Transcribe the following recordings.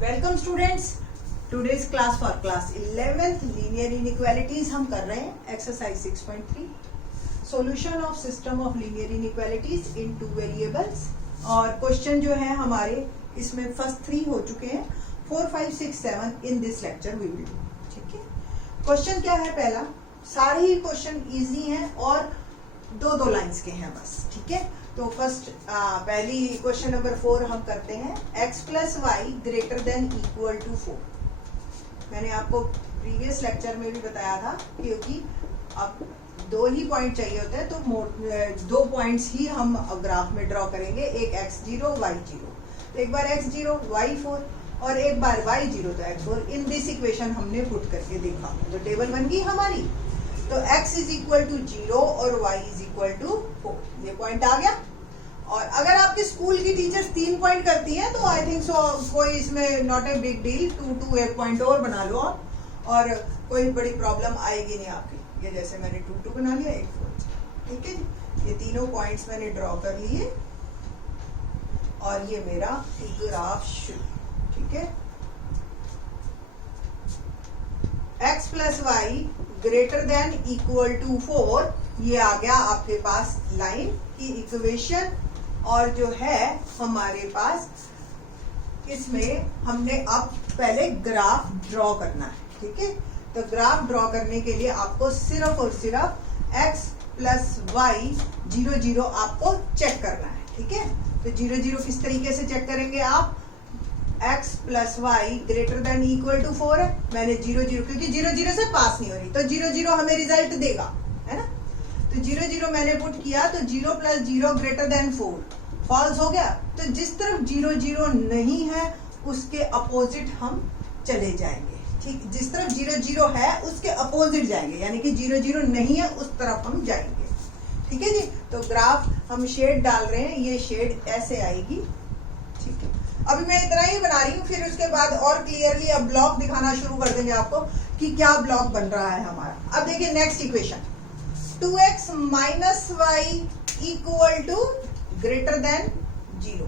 Welcome students, today's class for class 11th linear inequalities हम कर रहे हैं। Exercise 6.3 solution of system of linear inequalities in two variables. और question जो है हमारे इसमें फर्स्ट 3 हो चुके हैं, 4, 5, 6, 7 in this lecture we will do. ठीक है, क्वेश्चन क्या है? पहला, सारे ही क्वेश्चन इजी हैं और दो लाइंस के हैं बस। ठीक है, तो फर्स्ट पहली क्वेश्चन नंबर 4 हम करते हैं। x plus y greater than equal to 4। मैंने आपको प्रीवियस लेक्चर में भी बताया था, क्योंकि अब 2 ही पॉइंट चाहिए होते हैं, तो 2 पॉइंट्स ही हम ग्राफ में ड्रॉ करेंगे, एक x0 y0। तो एक बार x0 y4 और एक बार y0 तो x4। इन दिस इक्वेशन हमने पुट करके देखा तो टेबल बन गई हमारी। तो x इज इक्वल टू 0 और y इज इक्वल टू 4, ये पॉइंट आ गया। और अगर आपके स्कूल की टीचर्स 3 पॉइंट करती हैं तो आई थिंक सो कोई इसमें not a big deal, 2 1 point और बना लो आप, और कोई बड़ी प्रॉब्लम आएगी नहीं आपकी। ये जैसे मैंने 2 बना लिया, 1 4। ठीक है जी, ये तीनों पॉइंट्स मैंने ड्रॉ कर लिए और ये मेरा ग्राफ शुरू। ठीक है, x plus y greater than equal to 4, ये आ गया आपके पास लाइन की इक्वेशन। और जो है हमारे पास इसमें हमने अब पहले ग्राफ ड्रॉ करना है। ठीक है, तो ग्राफ ड्रॉ करने के लिए आपको सिर्फ और सिर्फ x प्लस वाई 0 0 आपको चेक करना है। ठीक है, तो 0 0 किस तरीके से चेक करेंगे आप? x plus y greater than equal to 4 है, मैंने 0 0, क्योंकि 0 0 से पास नहीं हो रही तो 0 0 हमें रिजल्ट देगा, है ना। तो 0 0 मैंने पुट किया, तो 0 प्लस 0 ग्रेटर देन 4 फॉल्स हो गया। तो जिस तरफ 0 0 नहीं है उसके अपोजिट हम चले जाएंगे। ठीक, जिस तरफ 0 0 है उसके अपोजिट जाएंगे, यानी कि 0 0 नहीं है उस तरफ हम जाएंगे। ठीक है जी, तो ग्राफ हम शेड डाल रहे हैं, ये शेड ऐसे आएगी। ठीक है, अभी मैं इतना ही बना रही हूँ, फिर उसके बाद और क्लियरली अब ब्लॉक दिखाना शुरू कर देंगे आपको कि क्या ब्लॉक बन रहा है हमारा। अब देखिए next equation, 2x minus y equal to greater than 0।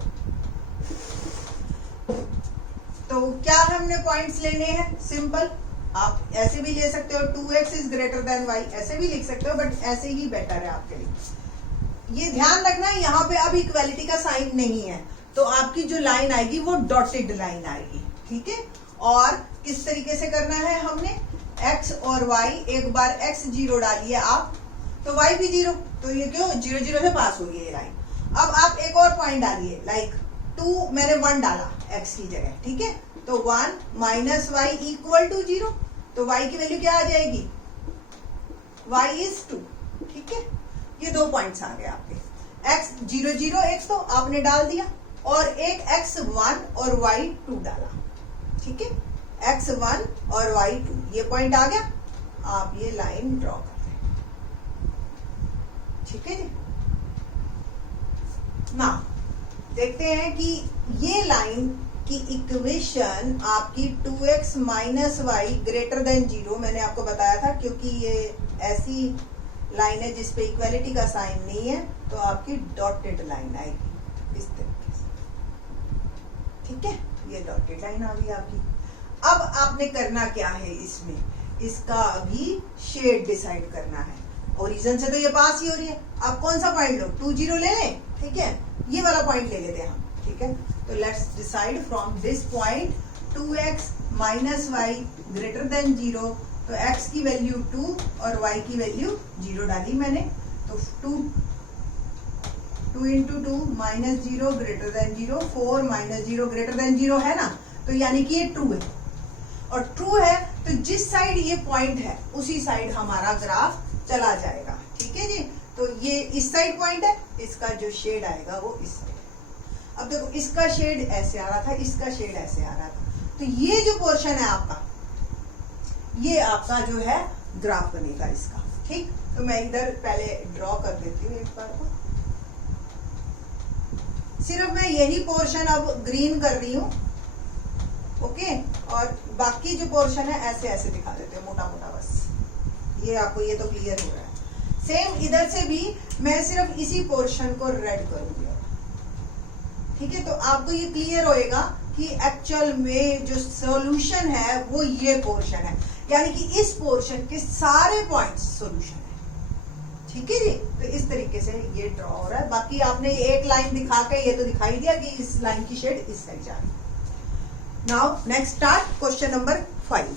तो क्या हमने पॉइंट्स लेने हैं? सिंपल, आप ऐसे भी ले सकते हो, 2x is greater than y, ऐसे भी लिख सकते हो, बट ऐसे ही बेटर है आपके लिए। ये ध्यान रखना, यहाँ पे अब इक्वालिटी का साइन नहीं है, तो आपकी जो लाइन आएगी वो डॉटेड लाइन आएगी। ठीक है, और किस तरीके से करना है हमने? x और y, एक बार x0 डालिए आप तो y भी 0, तो ये क्यों 0 0 से पास हो गई ये लाइन। अब आप एक और पॉइंट डालिए, लाइक 2, मैंने 1 डाला x की जगह। ठीक है, तो 1 माइनस वाई इक्वल टू 0, तो y की वैल्यू क्या आ जाएगी? y is 2। ठीक है, ये 2 पॉइंट्स आ गए आपके। x 0 0 x तो आपने डाल दिया, और एक x1 और y2 डाला। ठीक है, x1 और y2, ये पॉइंट आ गया। आप ये लाइन ड्रॉ कर रहे हैं। ठीक है जी, ना देखते हैं कि ये लाइन की इक्वेशन आपकी 2x minus y greater than 0, मैंने आपको बताया था, क्योंकि ये ऐसी लाइन है जिसपे इक्वालिटी का साइन नहीं है, तो आपकी डॉटेड लाइन आएगी इस तरीके से। ठीक है, ये डॉटेड लाइन आ गई आपकी। अब आपने करना क्या है इसमें? इसका अभी शेड डिसाइड करना है। ओरिजिन से तो ये पास ही हो रही है, आप कौन सा पॉइंट लो? 2 0 ले लें। ठीक है, ये वाला पॉइंट ले लेते हैं हम। ठीक है, तो let's decide from this point 2x minus y greater than 0। तो x की वैल्यू 2 और y की वैल्यू 0 डाली मैंने, तो 2 into 2 minus 0 greater than 0, 4 minus 0 greater than 0 है ना, तो यानी कि ये ट्रू है। और ट्रू है तो जिस साइड ये पॉइंट है उसी साइड हमारा ग्राफ चला जाएगा। ठीक है जी, तो ये इस साइड पॉइंट है, इसका जो शेड आएगा वो इस साइड है। अब देखो, इसका शेड ऐसे आ रहा था, इसका शेड ऐसे आ रहा था, तो ये जो पोर्शन है आपका, ये आपका जो है ग्राफ बनेगा इसका। ठीक, तो मैं इधर पहले ड्रॉ कर देती हूँ एक बार को। सिर्फ मैं यही पोर्शन अब ग्रीन कर रही हूँ। ओके, और बाकी जो पोर्शन है ऐसे ऐसे दिखा देते हैं मोटा मोटा, बस ये आपको ये तो क्लियर हो रहा है। सेम इधर से भी मैं सिर्फ इसी पोर्शन को रेड करूंगी। ठीक है, तो आपको ये क्लियर होएगा कि एक्चुअल में जो सॉल्यूशन है वो ये पोर्शन है, यानी कि इस पोर्शन के सारे पॉइंट्स सॉल्यूशन है। ठीक है जी, तो इस तरीके से ये ड्रॉ हो रहा है। बाकी आपने एक लाइन दिखा के ये तो दिखाई दिया कि इस लाइन की शेड इस साइड जा रही है। Now next start question number 5।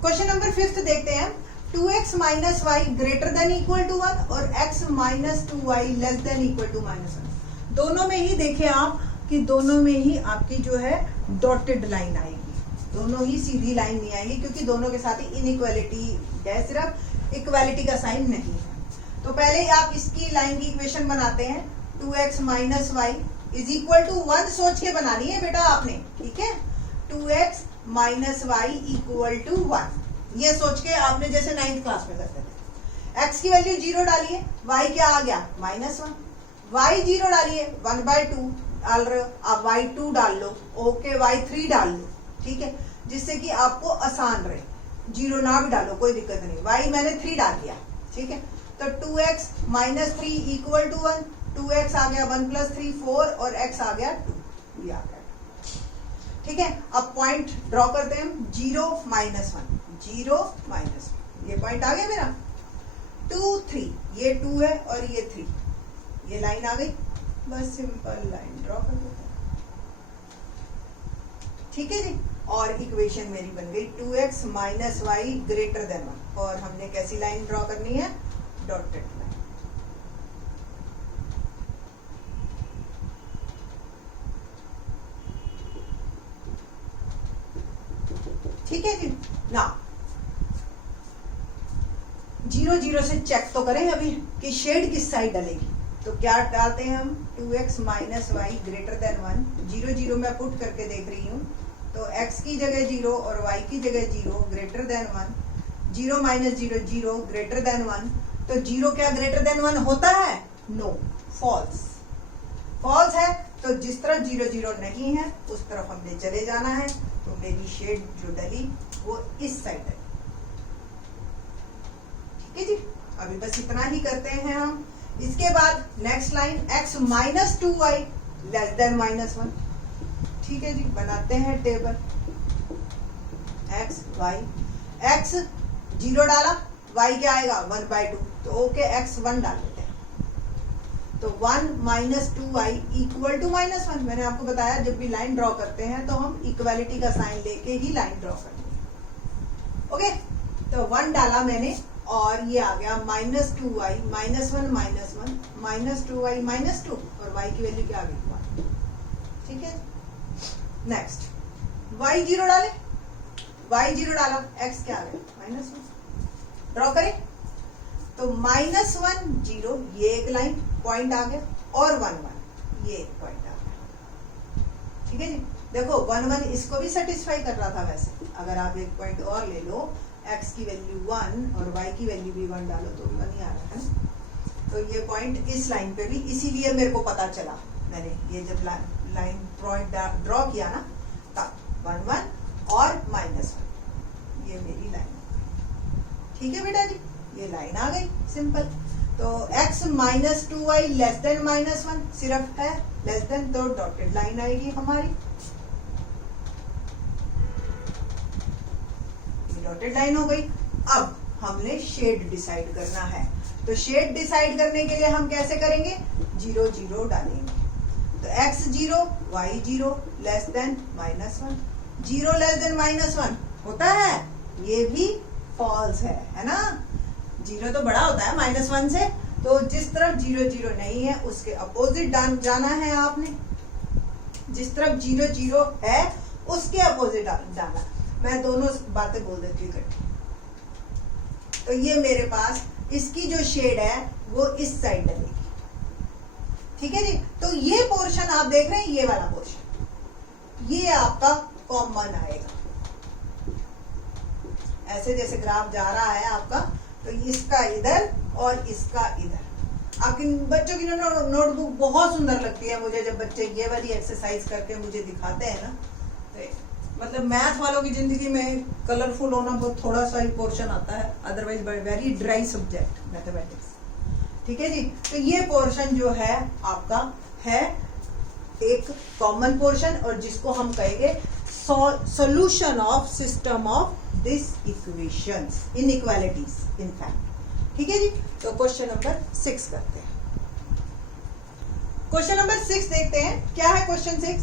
Question number 5 देखते हैं। 2x minus y greater than equal to 1 और x minus 2y less than equal to -1। दोनों में ही देखें आप कि दोनों में ही आपकी जो है डॉटेड लाइन आएगी, दोनों ही सीधी लाइन नहीं आएगी, क्योंकि दोनों के साथ ही इनइक्वालिटी है, सिर्फ इक्वालिटी का साइन नहीं है। तो पहले आप इसकी लाइन की इक्वेशन बनाते हैं। 2x minus y is equal to 1 सोच के बनानी है बेटा आपने, ठीक है। 2x minus y equal to 1 ये सोच के आपने जैसे 9th क्लास में करते थे। x की वैल्यू 0 डालिए, y क्या आ गया -1, y 0 डालिए 1/2 डाल रहे हो आप, y2 डाल लो, ओके y3 डाल लो, ठीक है, जिससे कि आपको आसान रहे। 0 ना भी डालो कोई दिक्कत नहीं, y मैंने 3 डाल दिया, ठीक है। तो 2x minus 3 equal to 1, 2x आ गया 1 + 3 4 और x आ गया 2, ये आ गया, ठीक है। अब पॉइंट ड्रॉ करते हैं हम। 0 -1 0 -1 ये पॉइंट आ गया मेरा। 2 3 ये 2 है और ये 3, ये लाइन आ गई, बस सिंपल लाइन ड्रॉ कर देते हैं, ठीक है जी। और इक्वेशन मेरी बन गई 2x minus y greater then 1। और हमने कैसी लाइन ड्रॉ करनी है? Dotted line. ठीक है जी। ना 0 0 से चेक तो करें अभी कि शेड किस साइड डलेगी। तो क्या डालते हैं हम? 2x minus y greater then 1। 0 0 मैं पुट करके देख रही हूँ, तो x की जगह 0 और y की जगह 0 ग्रेटर देन 1। 0 - 0 0 greater then 1। तो 0 क्या ग्रेटर देन 1 होता है? No, false. फॉल्स है तो जिस तरफ 0 0 नहीं है उस तरफ हमने चले जाना है। तो मेरी शेड जो डली वो इस साइड है, ठीक है जी। अभी बस इतना ही करते हैं हम। इसके बाद next line x minus 2y less then -1, ठीक है जी। बनाते हैं टेबल x y, x 0 डाला, y क्या आएगा 1/2, तो ओके x 1 डाल देते हैं। तो 1 - 2y इक्वल टू -1। मैंने आपको बताया जब भी लाइन ड्रॉ करते हैं तो हम इक्वालिटी का साइन लेके ही लाइन ड्रॉ करते हैं, ओके। तो 1 डाला मैंने और ये आ गया -2y -1 -1 -2y -2 और y की वैल्यू क्या आ गई 1, ठीक है। नेक्स्ट y 0 डाले, y 0 डाला, x क्या आ गया -1। ड्रॉ करें तो -1 0 ये एक लाइन पॉइंट आ गया और 1 1 ये एक पॉइंट आ गया, ठीक है जी। देखो 1 1 इसको भी सेटिस्फाई कर रहा था। वैसे अगर आप एक पॉइंट और ले लो, x की वैल्यू 1 और y की वैल्यू भी 1 डालो तो भी 1 ही आ रहा है। तो ये पॉइंट इस लाइन पे भी, इसीलिए मेरे को पता चला, मैंने ये जब लाइन पॉइंट ड्रॉ किया ना तब 1 1 और -1 ये मेरी लाइन, ठीक है बेटा जी। ये लाइन आ गई सिंपल। तो x minus 2y less then -1 सिर्फ है लेस देन, तो डॉटेड लाइन आएगी हमारी, डॉटेड लाइन हो गई। अब हमने शेड डिसाइड करना है। तो शेड डिसाइड करने के लिए हम कैसे करेंगे? 0 0 डालेंगे। तो x 0 y 0 less then -1। 0 less then -1 होता है, ये भी फॉल्स है ना। 0 तो बड़ा होता है -1 से, तो जिस तरफ 0 0 नहीं है उसके अपोजिट जाना है आपने। जिस तरफ 0 0 है उसके अपोजिट जाना। मैं दोनों बातें बोल देती हूँ इकट्ठी। तो ये मेरे पास इसकी जो शेड है वो इस साइड डलेगी, ठीक है जी। तो ये पोर्शन आप देख रहे हैं, ये वाला पोर्शन ये आपका कॉमन आएगा। ऐसे जैसे ग्राफ जा रहा है आपका, तो इसका इधर और इसका इधर। आपके बच्चों की नोटबुक बहुत सुंदर लगती है मुझे जब बच्चे ये वाली एक्सरसाइज करके मुझे दिखाते हैं ना। तो मतलब मैथ वालों की जिंदगी में कलरफुल होना बहुत थोड़ा सा ही पोर्शन आता है, otherwise very dry subject mathematics, ठीक है जी। तो ये पोर्शन जो है आपका है एक कॉमन पोर्शन और जिसको हम कहेंगे solution of system of this equations inequalities in fact. ठीक है जी, तो क्वेश्चन नंबर 6 करते हैं। क्वेश्चन नंबर 6 देखते हैं। क्या है question 6?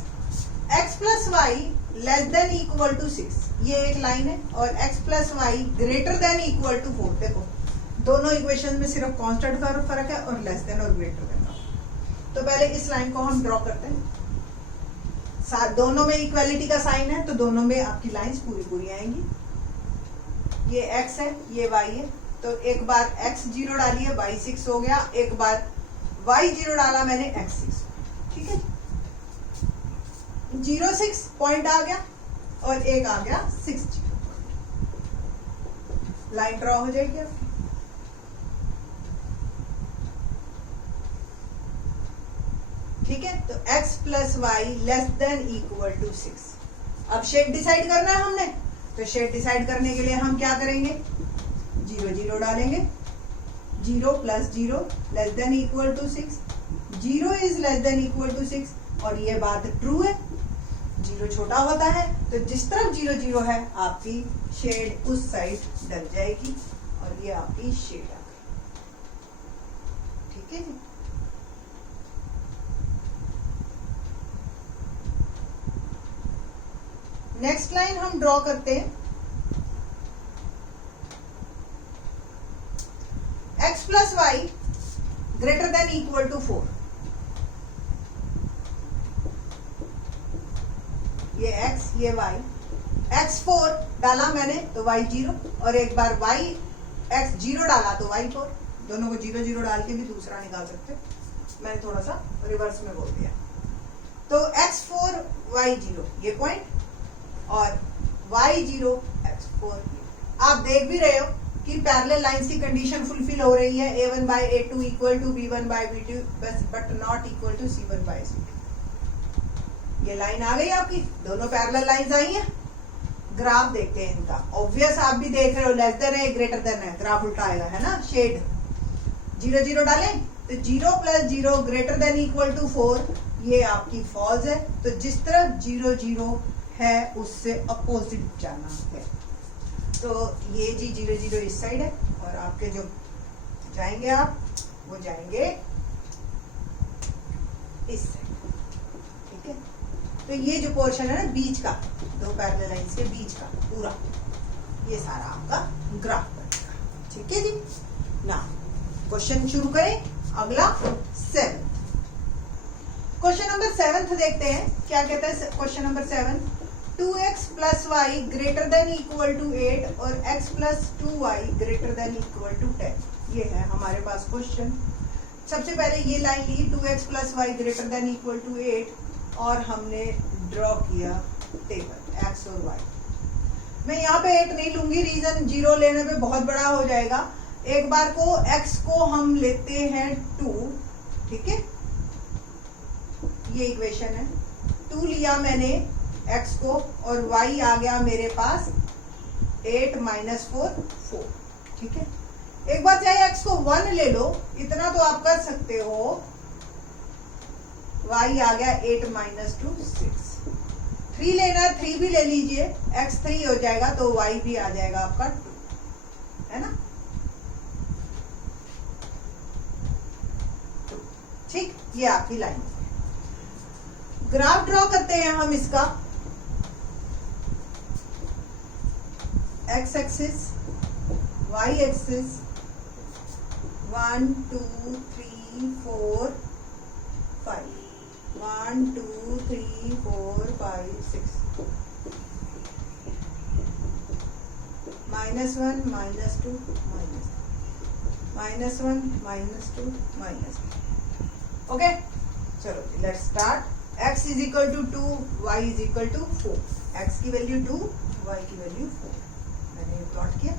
x plus y less than equal to 6, ये एक लाइन है, और x plus y greater than equal to 4। देखो दोनों इक्वेशन में सिर्फ कांस्टेंट का फर्क है और लेस देन और ग्रेटर देन का। तो पहले इस लाइन को हम ड्रॉ करते हैं। दोनों में इक्वालिटी का साइन है तो दोनों में आपकी लाइंस पूरी पूरी आएंगी। ये x है, ये y है, तो एक बार x 0 डाली है, y 6 हो गया। एक बार y 0 डाला मैंने, x 6। ठीक है, 0 6 पॉइंट आ गया और एक आ गया 6 0 पॉइंट। लाइन ड्रॉ हो जाएगी आपकी। ठीक है, तो x plus y less than equal to 6। अब शेड डिसाइड करना है हमने, तो शेड डिसाइड करने के लिए हम क्या करेंगे? 0 0 डालेंगे। 0 plus 0 less than equal to 6, 0 is less than equal to 6, और ये बात ट्रू है। 0 छोटा होता है तो जिस तरफ 0 0 है आपकी शेड उस साइड डल जाएगी, और ये आपकी शेड आ गई। ठीक है जी, नेक्स्ट लाइन हम ड्रॉ करते हैं। x plus y greater than equal to 4, ये x ये y, x 4 डाला मैंने तो y 0, और एक बार y x 0 डाला तो y 4। दोनों को 0 0 डाल के भी दूसरा निकाल सकते, मैंने थोड़ा सा रिवर्स में बोल दिया। तो x 4 y 0 ये पॉइंट, और y 0 x 4। आप देख भी रहे हो कि पैरेलल लाइंस की कंडीशन फुलफिल हो रही है। a1 by a2 equal to b1 by b2 but not equal to c1 by c2। ये लाइन आ गई आपकी, दोनों पैरेलल लाइंस आई हैं। ग्राफ देखते हैं इनका। ऑब्वियस आप भी देख रहे हो, लेस देन है ग्रेटर देन है, ग्राफ उल्टा आएगा, है ना। शेड 0 0 डालें तो 0 plus 0 greater than equal to 4, ये आपकी फॉल्स है। तो जिस तरफ 0 0 है उससे अपोजिट जाना है। तो ये जी 0 0 इस साइड है, और आपके जो जाएंगे आप वो जाएंगे इस साइड। ठीक है, तो ये जो पोर्शन है ना बीच का, दो पैरेलल लाइंस के बीच का पूरा, ये सारा आपका ग्राफ बनेगा। ठीक है जी, ना क्वेश्चन शुरू करें। अगला 7th क्वेश्चन नंबर 7 देखते हैं। क्या कहता है question number 7? 2x plus y greater than equal to 8 और x plus 2y greater than equal to 10। ये है हमारे पास क्वेश्चन। सबसे पहले ये लाइन ली 2x plus y greater than equal to 8, और हमने ड्रॉ किया टेबल x और y। मैं यहाँ पे 8 नहीं लूंगी, रीजन 0 लेने पे बहुत बड़ा हो जाएगा। एक बार को x को हम लेते हैं 2, ठीक है, ये इक्वेशन है। 2 लिया मैंने x को, और y आ गया मेरे पास 8 माइनस 4 4। ठीक है, एक बार चाहे x को 1 ले लो, इतना तो आप कर सकते हो। y आ गया 8 माइनस 2 6। 3 लेना है 3 भी ले लीजिए, x 3 हो जाएगा तो y भी आ जाएगा आपका 2, है ना। ठीक, ये आपकी लाइन। ग्राफ ड्रॉ करते हैं हम इसका। x axis, y axis, 1 2 3 4 5, 1 2 3 4 5 6, -1 -2 -1 -2 -2। Okay, चलो let's start. x is equal to 2, y is equal to 4। x की वैल्यू 2, y की वैल्यू 4। मैंने प्लॉट किया।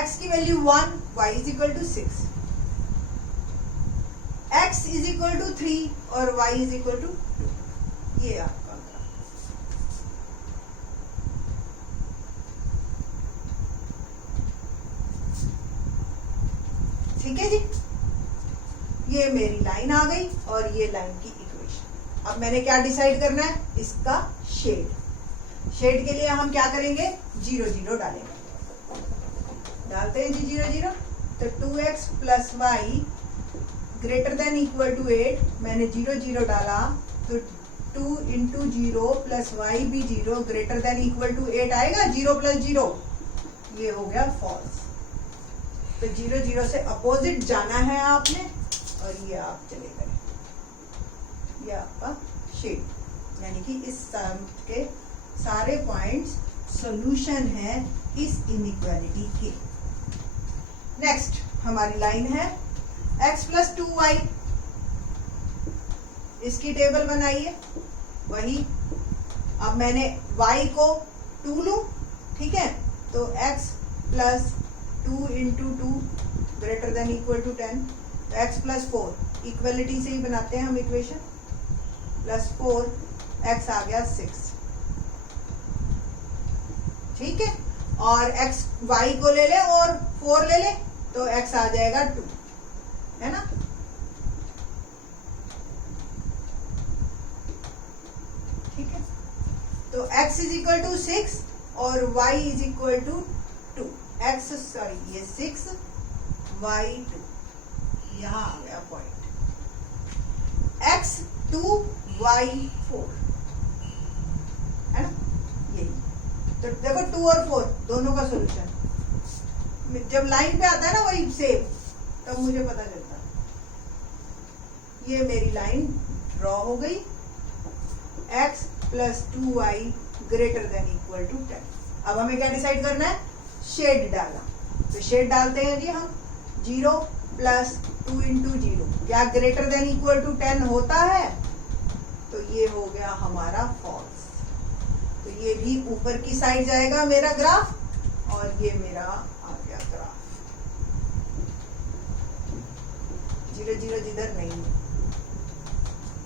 x की value 1, y is equal to 6, x is equal to 3 और y इज इक्वल टू 2। ये आपका ठीक है जी, ये मेरी लाइन आ गई और ये लाइन की इक्वेशन। अब मैंने क्या डिसाइड करना है, इसका शेड। शेड के लिए हम क्या करेंगे, 0 0 डालेंगे। डालते हैं जी 0 0। तो 2x plus y greater than equal to 8, मैंने 0 0 डाला तो 2 इंटू 0 प्लस वाई भी 0 ग्रेटर देन इक्वल टू 8 आएगा। 0 प्लस 0 ये हो गया फॉल्स। तो 0 0 से अपोजिट जाना है आपने और ये आप चले गए। ये आपका शेड, यानी कि इस सम के सारे पॉइंट्स सॉल्यूशन है इस इनइक्वालिटी के। नेक्स्ट हमारी लाइन है x प्लस 2y, इसकी टेबल बनाइए। वही अब मैंने y को 2 लूं, ठीक है, तो x plus 2 into 2 greater than equal to 10, तो x प्लस 4 इक्वलिटी से ही बनाते हैं हम इक्वेशन, प्लस 4 x आ गया 6, ठीक है। और x y को ले ले और 4 ले ले तो x आ जाएगा 2, है ना। ठीक है, तो x इज इक्वल टू 6 और y is equal to 2। x sorry ये 6 y 2, यहां आ गया पॉइंट। x 2 y 4, है ना, यही। तो देखो 2 और 4 दोनों का सॉल्यूशन जब लाइन पे आता है ना वही सेम, तब मुझे पता चलता है। ये मेरी लाइन ड्रॉ हो गई। x plus 2y greater than equal to 10। अब हमें क्या डिसाइड करना है, शेड डालना। तो शेड डालते हैं जी हम 0 प्लस 2 इंटू 0, क्या ग्रेटर देन इक्वल टू 10 होता है, तो ये हो गया हमारा फॉल्स। तो ये भी ऊपर की साइड जाएगा मेरा ग्राफ, और ये मेरा आ गया ग्राफ 0 0 जिधर नहीं है,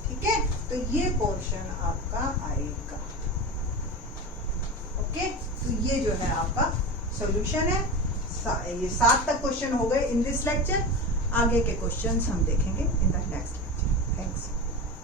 ठीक है। तो ये पोर्शन आपका आएगा। ओके, तो ये जो है आपका सॉल्यूशन है। ये 7 तक क्वेश्चन हो गए इन दिस लेक्चर। आगे के क्वेश्चंस हम देखेंगे